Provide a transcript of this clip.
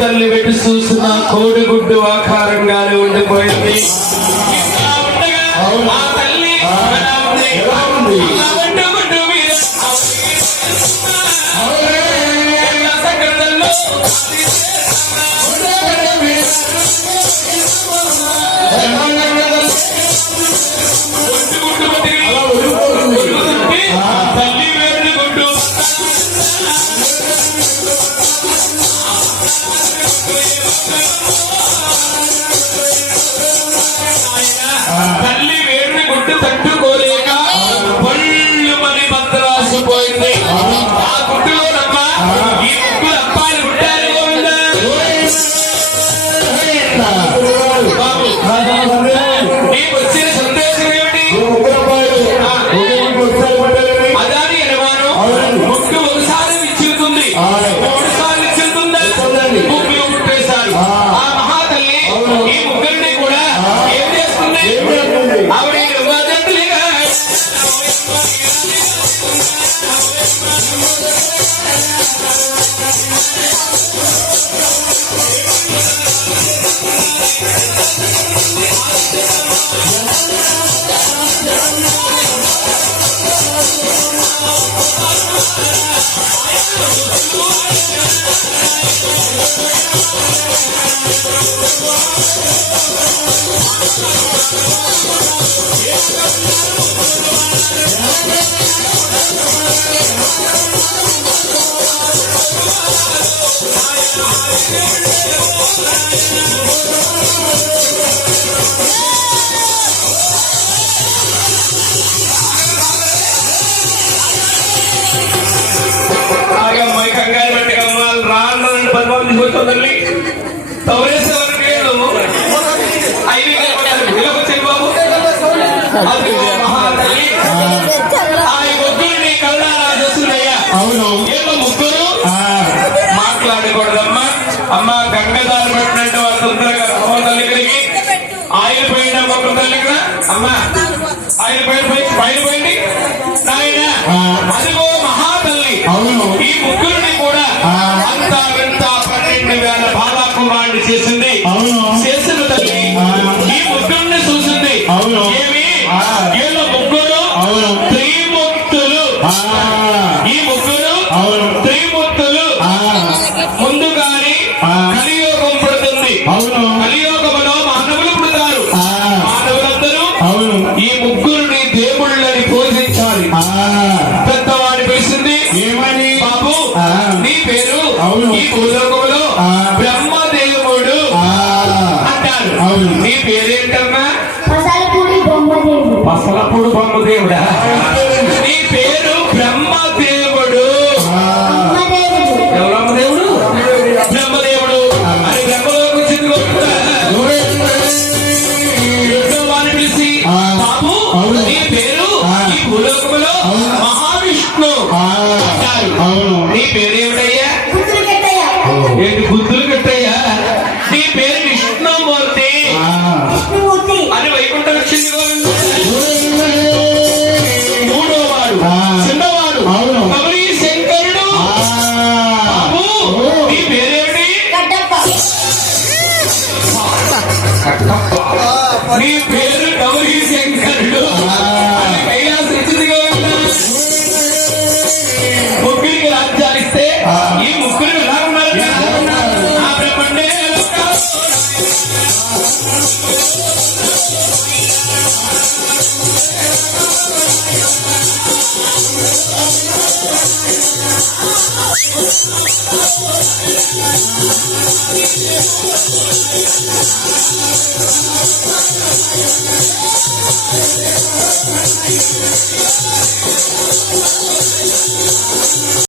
తల్లి పెట్టి చూసిన కోడిగుడ్డు ఆకారంగానే ఉండిపోయింది. తల్లి వేడిని గుడ్డు తట్టుకోలేక పళ్ళు మని బద్దరాసిపోయింది. ఆ గుడ్డులోనమ్మా ఈ ముగ్గురు అబ్బాయిలు పుట్టారు. బాబు నీకు వచ్చిన సందేశం ఏమిటి? అదాని అనుమానం ముగ్గు ఒకసారి విచ్చుతుంది, 3 సార్లు విచ్చుతుందా? ముగ్గురు పుట్టేశారు. ఆ మహాతల్లి ఈ ముగ్గురిని కూడా ఏం చేస్తుంది? ఆవిడ ఉపాధ్యక్షులుగా కంగారు పెట్టగమ్మ రాళ్ళు 10 మంది పోతుందండి. తవరేసేవారు పేరు 5 వచ్చాయి బాబు. అది మహాతల్లి ఆ ముగ్గురిని కళ్ళారా చేస్తున్నాయ్యా. అవును, ఏమో ముగ్గురు మాట్లాడకూడదమ్మా. అమ్మ గంగదారు పెట్టినట్టు వారు తొందరగా అమ్మ తల్లి దగ్గరికి ఆయన పోయిన ఒక తల్లి కదా అమ్మ ఆయన పైన పోయింది నాయన. అదిగో మహాతల్లి ఈ ముగ్గురిని కూడా అంతా వింత 12,000 బాలాకుమారుని చేసింది. చేసిన తల్లి ఈ ముగ్గురిని చూసింది. ఏమి వీళ్ళ ముగ్గురు త్రిమూర్తులు. ఈ ముగ్గురు త్రిమూర్తులు ముందుగానే కలియోగం పుడుతుంది. కలియోగములో మానవులు పుడతారు. మానవులందరూ ఈ ముగ్గురిని దేవుళ్ళని పూజించాలి. పెద్దవాడిని పిలిచింది ఏమని? బాబు నీ పేరు ఈ భూలోకంలో బ్రహ్మదేవుడు అంటారు. నీ పేరేంటమ్మా? పసలపూడి బ్రహ్మదేవుడా? నీ పేరు బ్రహ్మదేవుడు. ఎవరు బ్రహ్మదేవుడు? బ్రహ్మదేవుడు అని బ్రహ్మలోకి వచ్చింది. వారిని పిలిచి బాబు నీ పేరు ఈ భూలోకంలో మహావిష్ణు అంటారు. నీ పేరు ఏమిటయ్యా? ఏంటి బుద్ధులు కట్టయ్యా? నీ పేరు విష్ణుమూర్తి అని వైకుంఠ లక్ష్మి. మూడోవాడు చిన్నవాడు గౌరీ శంకరుడు. బాబు నీ పేరేమిటి? నీ పేరు గౌరీ శంకరుడు అని కైలాస ఇచ్చిందిగా. ముగ్గురికి రాజ్యాలు ఇస్తే ఈ ముగ్గురు ఎలా ఉన్నారు? ఆ బ్రహ్మండే